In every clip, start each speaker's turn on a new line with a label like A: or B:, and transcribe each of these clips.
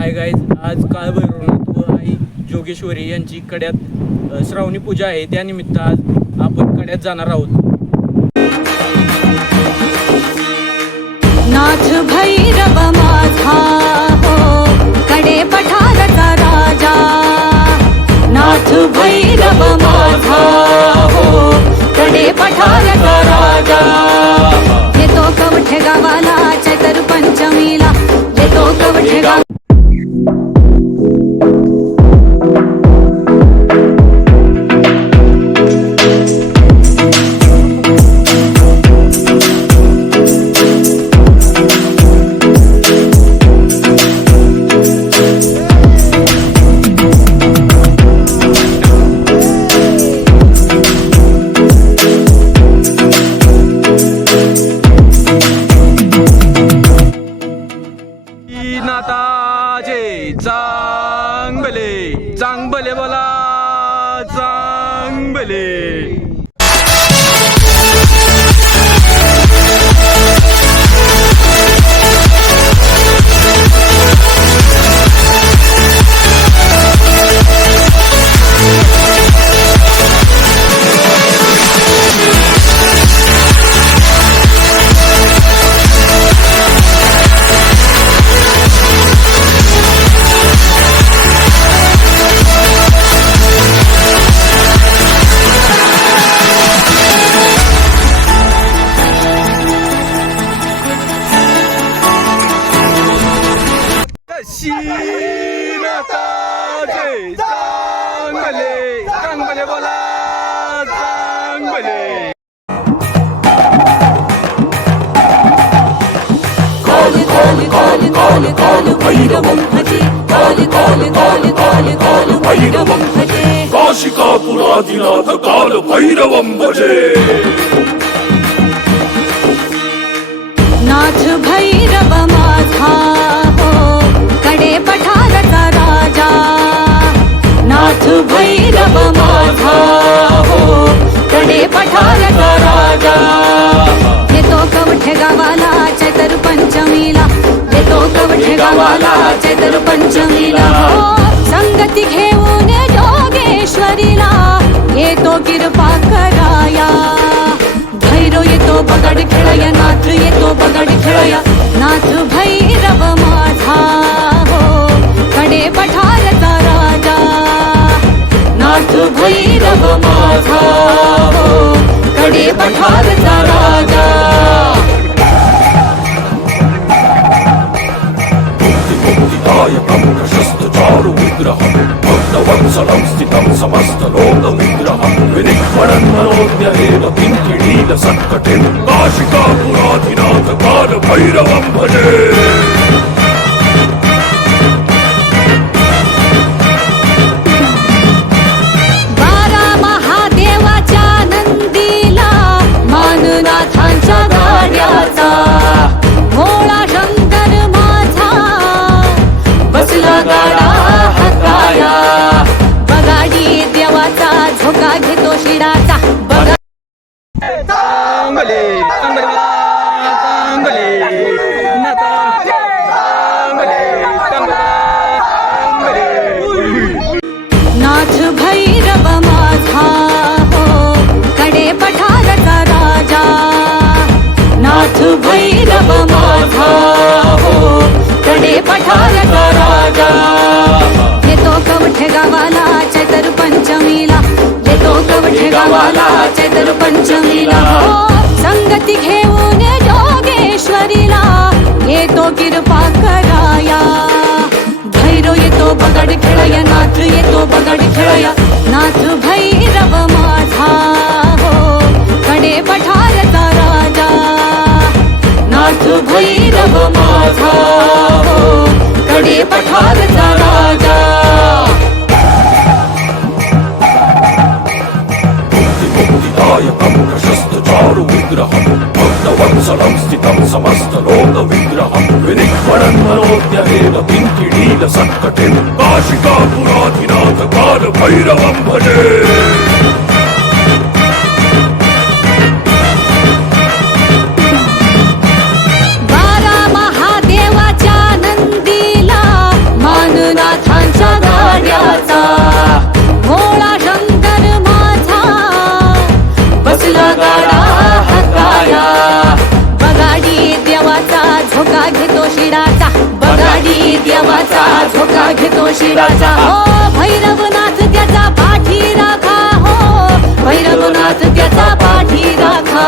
A: Hi guys आज काळभैरवनाथ व आई जोगेश्वरी यांची कड्यात श्रावणी पूजा आहे. त्यानिमित्त आज आपण कड्यात जाणार आहोत.
B: नाथ भैरव माझा हो कडे पठारचा राजा. नाथ भैरव माझा हो कडे पठारचा राजा. येतो कवठे गावाला चैतर पंचमीला येतो कवठे गाव
A: नाताचे चांगले चांगले बोला चांगले. नाताचे चांगले चांगले बोला
B: नाथ भैरव माझा कवठे गावाला चैतर पंचमीला. हो संगती घेऊन योगेश्वरीला येतो कृपा कराया. भैरव येतो बगड खेळया नाथ येतो बगड खेळया. नाथ भैरव माझा. हो कडे पठारचा राजा. नाथ भैरव माझा. हो कडे पठारचा राजा. విగ్రహం. వంశలంస్థితం సమస్త లోక విగ్రహం
A: వినిక్వడన్మనోద్యమేవ కింకిణీల సంకటిం కాశికా పురాధినాథ కాల భైరవం
B: భజే भैरव माझा हो कडे पठारचा राजा येतो कवठे गावाला चैतर पंचमीला येतो कवठे गावाला चैतर पंचमीला संगती घेऊन योगेश्वरीला येतो कृपा कराया। भैरव येतो बगड खेळया, नाथ येतो बगड खेळया, नाथ भैरव भैरव माझा हो कडे पठारचा राजा
C: मुक्तिदायकं प्रशस्तचारु विग्रहं भक्तवत्सलं स्थितं समस्तलोकविग्रहं विनिक्वणन्मनोज्ञेन किङ्किणीलसत्कटिं काशिकापुराधिनाथ काल भैरवं भजे
B: बारा महादेवाच्या नंदीला झोका घेतो
D: शिराचा. बगाडी देवाचा झोका घेतो शिराचा. हो भैरवनाथ त्याचा पाठी राखा. हो
B: भैरवनाथ त्याचा पाठी राखा.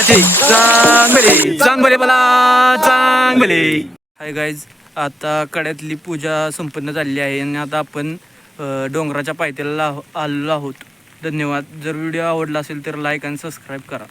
A: नकाचे चांगले चांगले मला चांगले. हाय गाईज आता कड्यातली पूजा संपन्न झालेली आहे आणि आता आपण डोंगराच्या पायथ्याला आलो आहोत. धन्यवाद. जर व्हिडिओ आवडला असेल तर लाईक आणि सबस्क्राईब करा.